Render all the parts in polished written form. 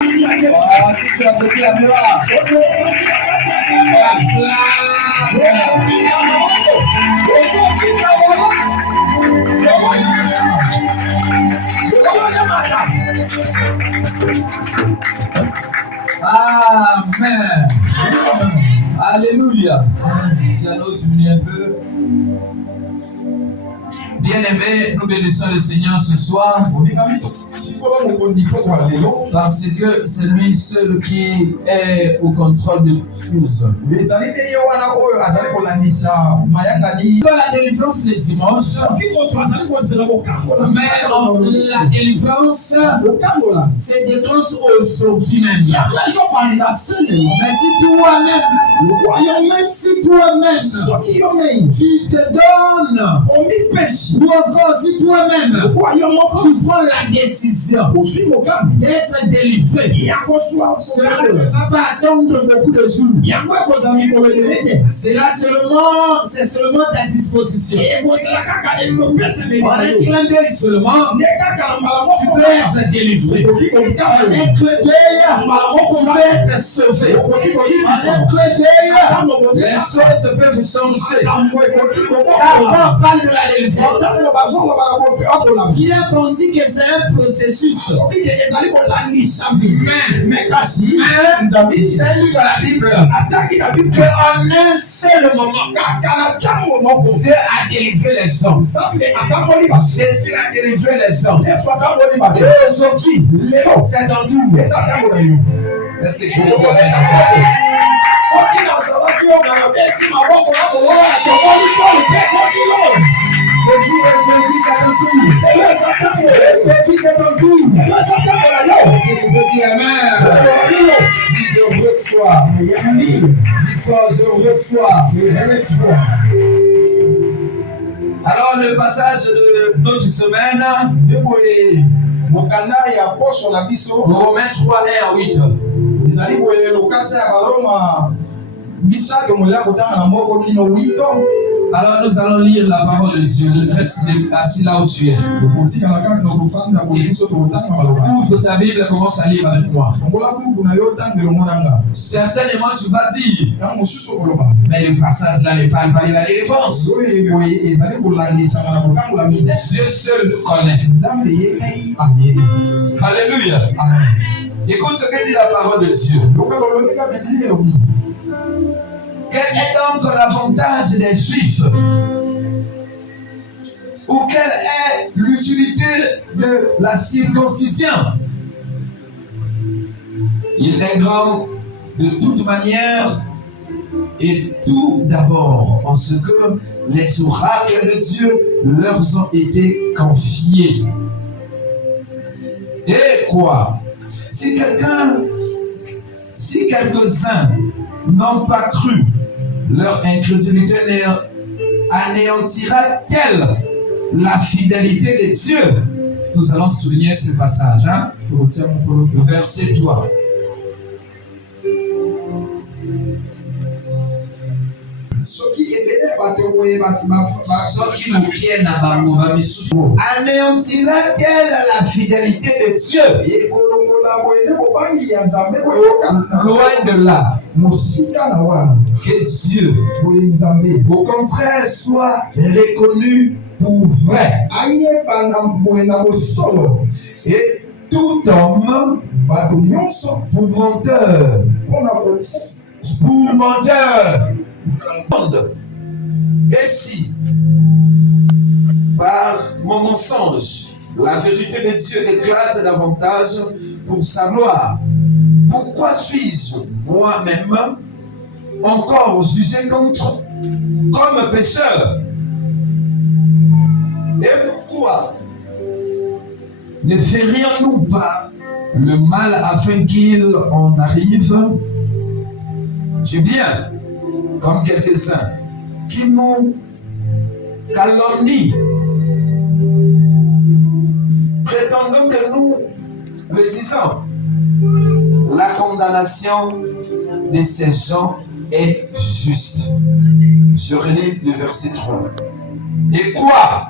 Ah, si tu as fait la gloire, Amen. Alléluia. J'allais diminuer un peu. Bien-aimés, nous bénissons le Seigneur ce soir parce que c'est lui seul qui est au contrôle de toutes choses. La délivrance le dimanche, mais la délivrance se déclenche aujourd'hui même. Mais si toi-même, tu te donnes, ou encore si toi-même tu prends la décision d'être délivré, cela ne va pas attendre beaucoup de jours. C'est seulement ta disposition. En un clin d'œil seulement, tu peux être délivré. En un clin d'œil, tu peux être sauvé. En un clin d'œil, les choses peuvent changer. Car quand on parle de la délivrance, bien qu'on dit que c'est un processus, mais c'est lu dans la Bible qu'en un seul moment, Dieu a délivré les hommes. Jésus a délivré les hommes. Et aujourd'hui, c'est ton tour. Est-ce que tu veux dire bien dans ça? Aujourd'hui, c'est ton tour. Aujourd'hui, c'est ton tour. Est-ce que tu peux dire Amen? Dis je reçois. Dis fort, je reçois. Alors, le passage de notre semaine, Romains 3, 1 à 8. Alors nous allons lire la parole de Dieu. Reste assis là où tu es. Ouvre ta Bible et commence à lire avec moi. Certainement tu vas dire, mais le passage là n'est pas parlé de la délivrance. Dieu seul connaît. Alléluia. Écoute ce que dit la parole de Dieu. Quel est donc l'avantage des Juifs? Ou quelle est l'utilité de la circoncision? Il est grand de toute manière et tout d'abord en ce que les oracles de Dieu leur ont été confiés. Et quoi? Si quelques-uns n'ont pas cru, leur incrédulité anéantira-t-elle la fidélité de Dieu? Nous allons souligner ce passage. Le verset 3. Anéantira-t-elle la fidélité de Dieu? Loin de là. Que Dieu, au contraire, soit reconnu pour vrai. Et tout homme pour menteur. Pour menteur. Et si, par mon mensonge, la vérité de Dieu éclate davantage pour sa gloire, pourquoi suis-je moi-même encore jugé comme pécheur? Et pourquoi ne ferions-nous pas le mal afin qu'il en arrive du bien, comme quelques-uns qui nous calomnient? Prétendons que nous le disons. La condamnation de ces gens est juste. Je relis le verset 3. Et quoi?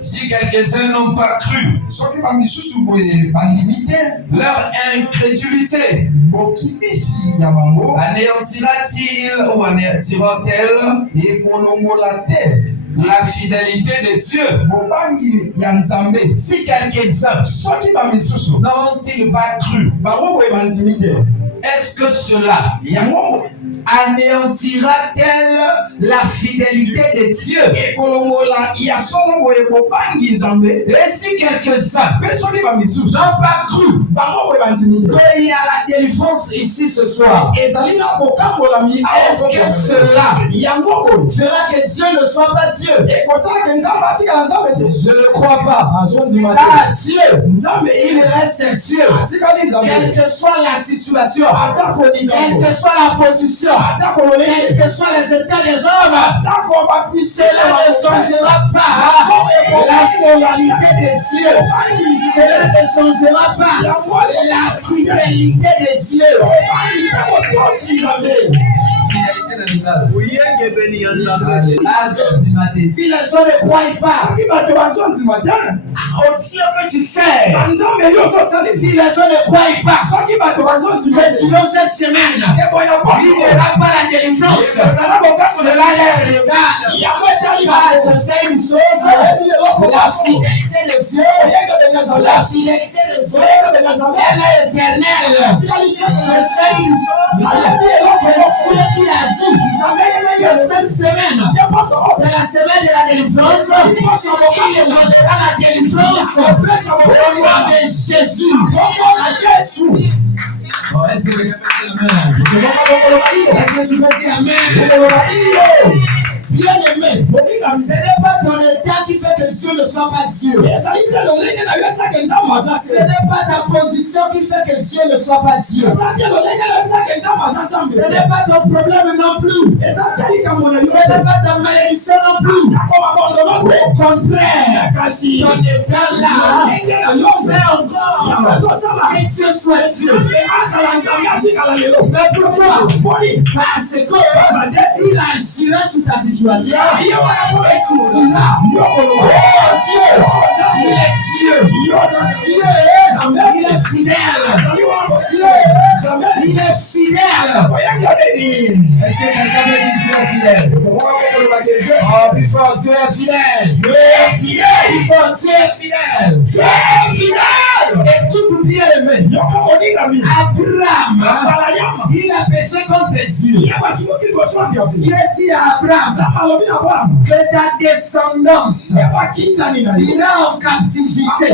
Si quelques-uns n'ont pas cru, leur incrédulité anéantira-t-il ou anéantira-t-elle la fidélité de Dieu? Si quelques-uns n'ont-ils pas cru, est-ce que cela anéantira-t-elle la fidélité de Dieu? Et si quelques-uns n'ont pas cru qu'il y a la délivrance ici ce soir, est-ce que cela fera que Dieu ne soit pas Dieu? Je ne crois pas. Car Dieu, il reste Dieu. Quelle que soit la situation, quelle que soit la position, quels que soient les états des hommes, cela ne changera pas la fidélité de Dieu. Cela ne changera pas la fidélité de Dieu. Si les gens ne croient pas au Dieu que tu sais, si les gens ne croient pas que durant cette semaine il n'y aura pas la délivrance, cela les regarde. Car je sais une chose, la fidélité de Dieu, la fidélité de Dieu, elle est éternelle. Je sais une chose, que Dieu qui a dit que cette semaine, c'est la semaine de la délivrance, il donnera la délivrance au nom de Jésus. Oh, est-ce que tu peux dire Amen? Bien-aimé, ce n'est pas ton état qui fait que Dieu ne soit pas Dieu. Ce n'est pas ta position qui fait que Dieu ne soit pas Dieu. Ce n'est pas ton problème non plus. Ce n'est pas ta malédiction non plus. Au contraire, ton état là fait encore que Dieu soit Dieu. Mais pourquoi? Parce qu'il agira sur ta situation. Et tu diras, oh Dieu, il est Dieu. Dieu, il est fidèle. Dieu, il est fidèle. Est-ce que quelqu'un peut dire Dieu est fidèle? Oh, plus fort, Dieu est fidèle. Dieu est fidèle. Plus fort, Dieu est fidèle. Dieu est fidèle. Et tout bien-aimé, Abraham, il a péché contre Dieu. Dieu dit à Abraham que ta descendance ira en captivité.